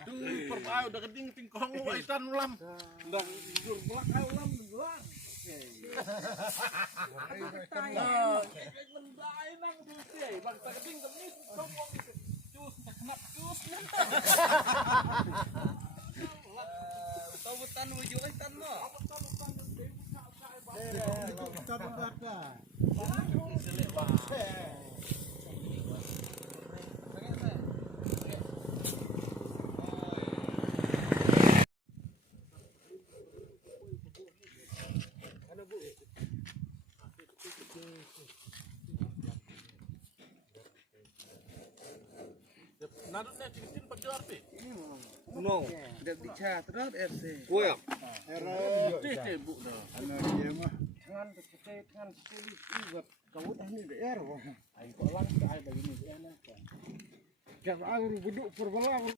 Tuh perbayu udah keding tingkong waitan ulam. Udah jujur belak ayo ulam belang. Mendai nang tuh sih, bang keding kemis ngomong cus kenap cus. Tabutan wuju waitan mo. Nadutnya cincin pakai arti. No, tidak bicara terus RC. Oh ya. Era bu dah. Ana dia mah ngan sekali buat kau dah ni daer wah. Ai kok lang ke ai begini enak. Jangan aur buduk perbelang.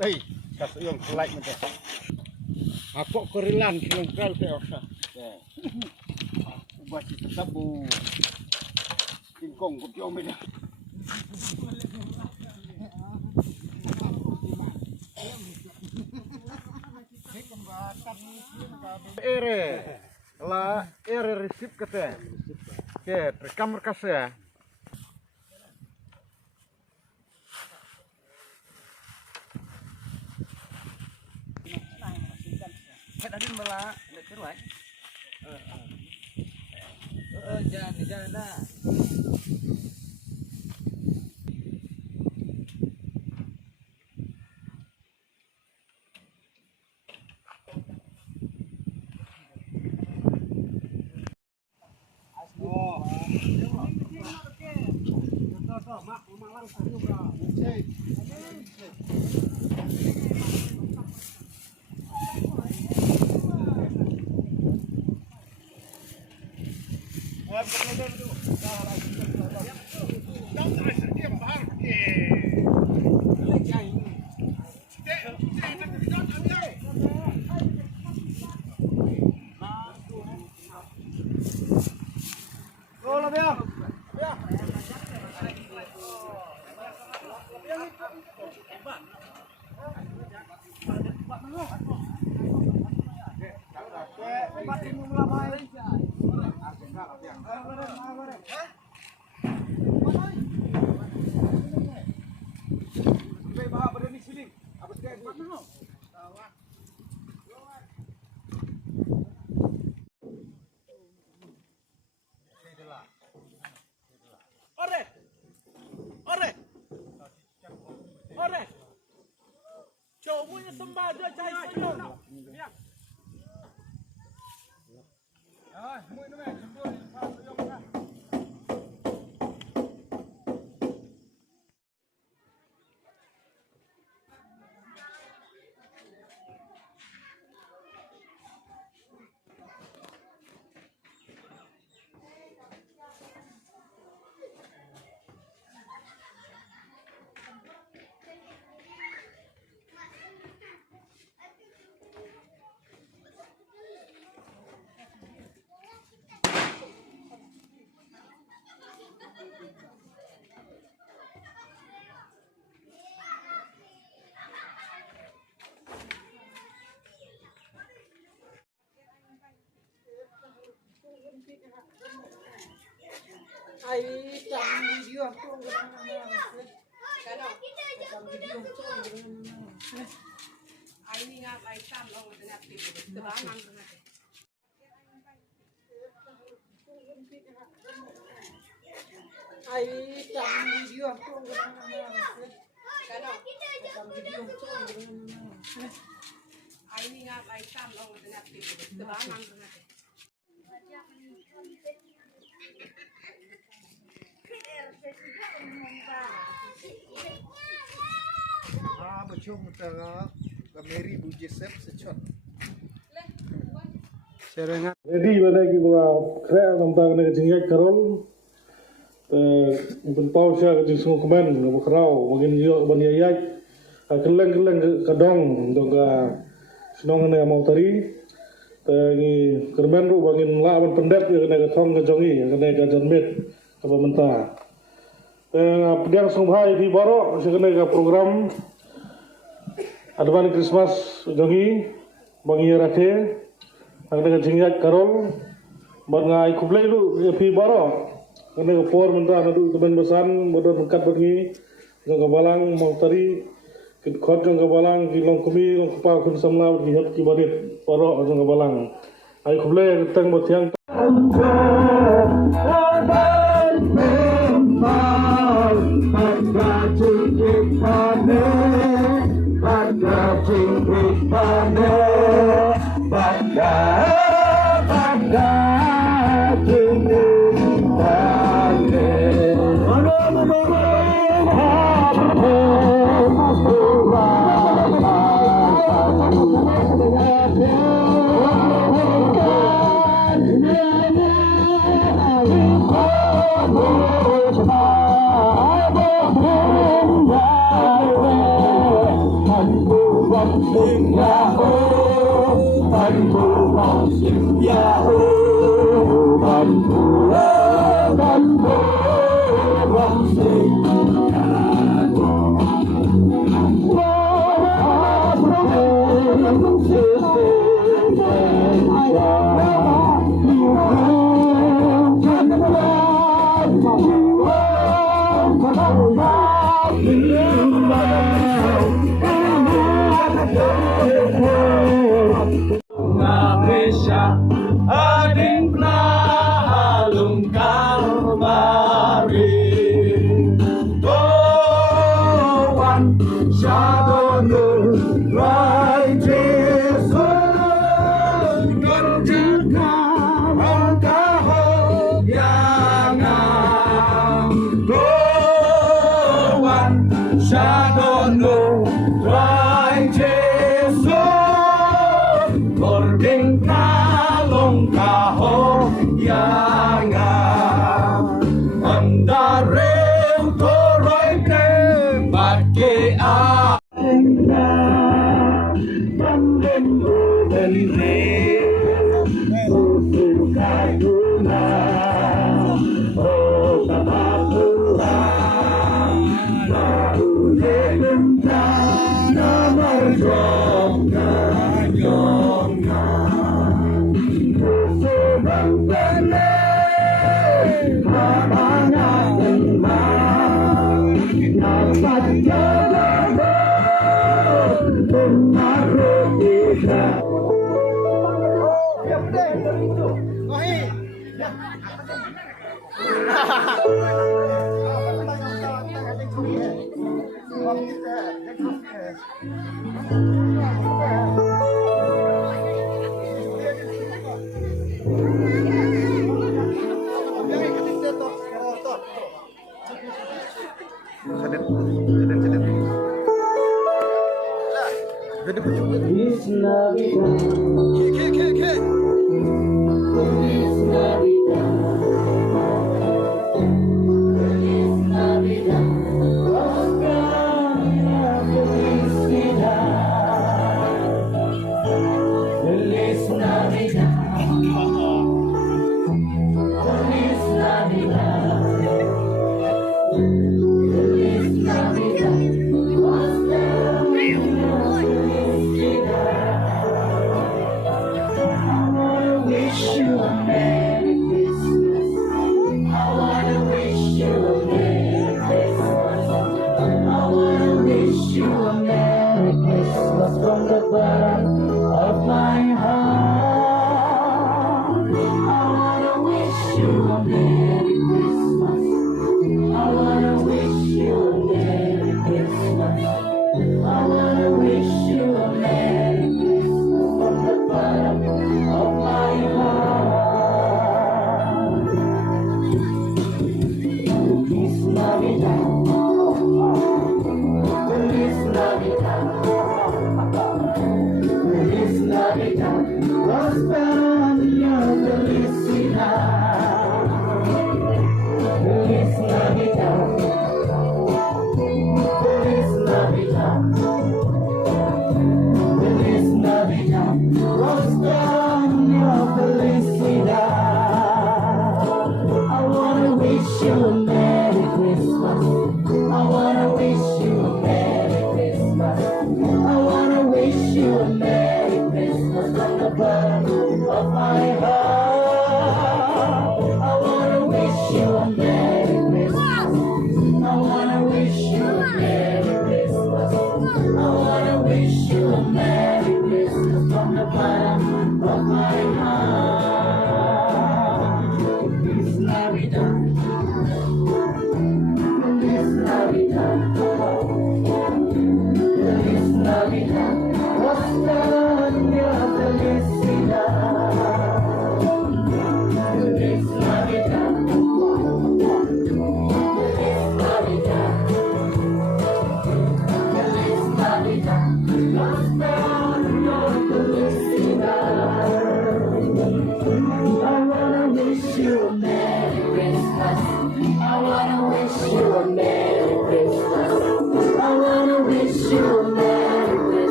Hey, kasih yang like macam. Aku kerilan yang kau teosa. Buat sabu. Tingkong kopi omen. Ere, lah ere resip kata. Oke, rekam rekas ya. Tadi malah lekor wae. Jangan dah. Mak malang juga. Cowoknya sembada cai senyum. Ya. Ah, mau ini meh, jempol senyum kan. Ai tam video aku ai ni ngap ai tam lo dengan tipu terangan dengan ai tam video aku ai ni ngap ai tam lo dengan tipu terangan dengan bercuma tengah Mary Bu Joseph secot. Serengan. Jadi pada kita kira tentang dengan jingiaid karol, penpau siya kasi semua kemen, kerau, makin yo banyayat, keleng kadong untuk senong na mawtari, ni kermen ru bangin lawan pendet ya kena katong kajongi, kena kajanmet kapamenta. Pediang sunghai di baro, siya kena program Advan Christmas jongi, bangi rakhe. Ang dengan jingiaid karol, berngai kublai lu pi baro, kena por mentah nadu teman besan, bodoh mengkat berngi, jangka balang mawtari, kod jangka balang kilong kumi, long kepal kun samla berhiat kibarit baro jangka balang, ai kublai teng botiang.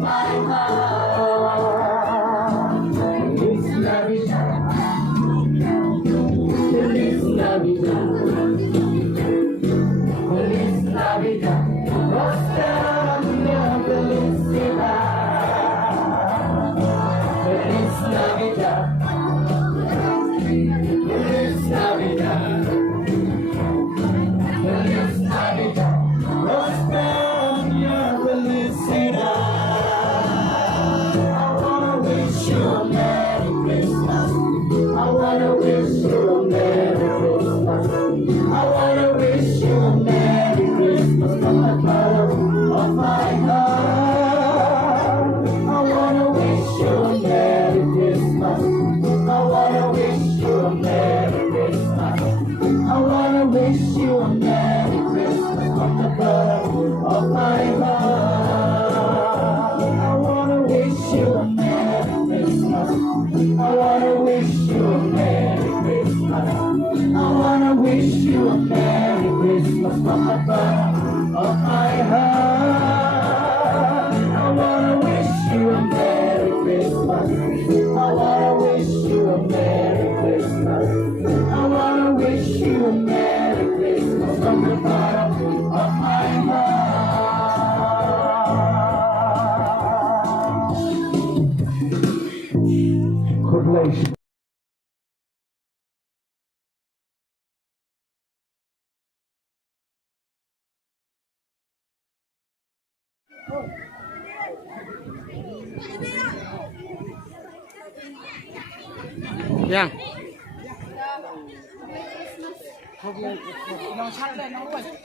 my heart. Feliz Navidad, Feliz Navidad, Feliz Navidad, próspera año, felicidad. Feliz Navidad, Feliz Navidad, Feliz Navidad, próspera año, felicidad. I wanna wish you a Merry Christmas. I wanna wish you a Merry Christmas. I wanna wish you a Merry Christmas from the bottom of my heart. I wanna wish you a Merry Christmas. I wanna wish you a Merry Christmas. I wanna wish you a Merry Christmas from the bottom of my heart. I wanna wish you a Merry Christmas. I wanna wish you a Merry Christmas. I wanna wish you a Merry Christmas from the bottom of my heart. I wanna wish you a Merry Christmas. I wanna wish you a Merry Christmas. I wanna wish you a Merry Christmas from the bottom of my heart. Correlation. Yang.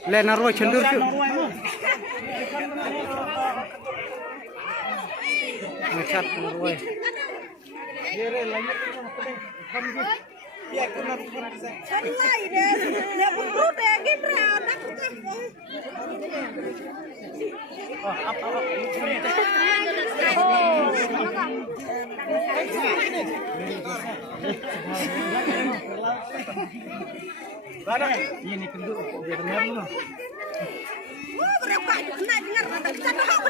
Lên nó rồi chân đưa chứ. Nó chặt nó rồi. Ini penduduk biar dengar dulu. Berapa kena dengar kata kita tahu.